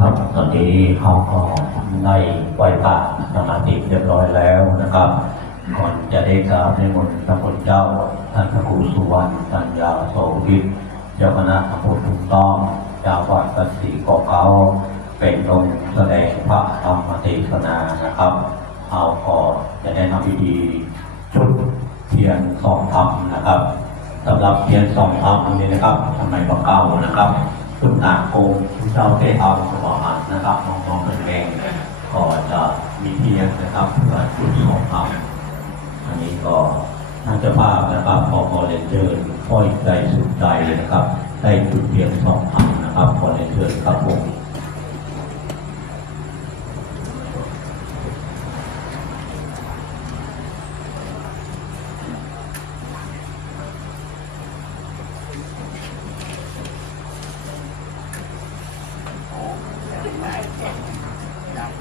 ครับตอนนี้เขาก็ได้ไหว้พระสมาธิเรียบร้อยแล้วนะครับก่อนจะได้กราบในมนต์พระพุทธเจ้าท่านพระครูสุวรรณตัญญาโสภิตเจ้าคณะพระพุทธถูกต้องเจ้าวัดปัสสีขอเขาเป็นองค์แสดงพระธรรมเทศนานะครับเอาก็จะได้ทำพิธีชุดเทียนสองธรรมนะครับสำหรับเทียนสองธรรมนนี้นะครับทำไมพระเก้านะครับ คุณนาโกคุณเจ้าเทเอาสวรรค์นะครับน้องเป็นแรงก็จะมีเพียนนะครับเพื่อจุดสองธรรมอันนี้ก็ท่านเจ้าภาพนะครับขอขอเรียนเชิญค่อยใจสุดใจนะครับ ได้จุดเพียงสองธรรมนะครับขอเรียนเชิญครับผม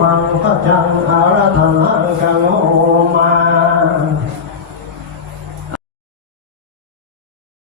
มังพระจังอารถนังกัง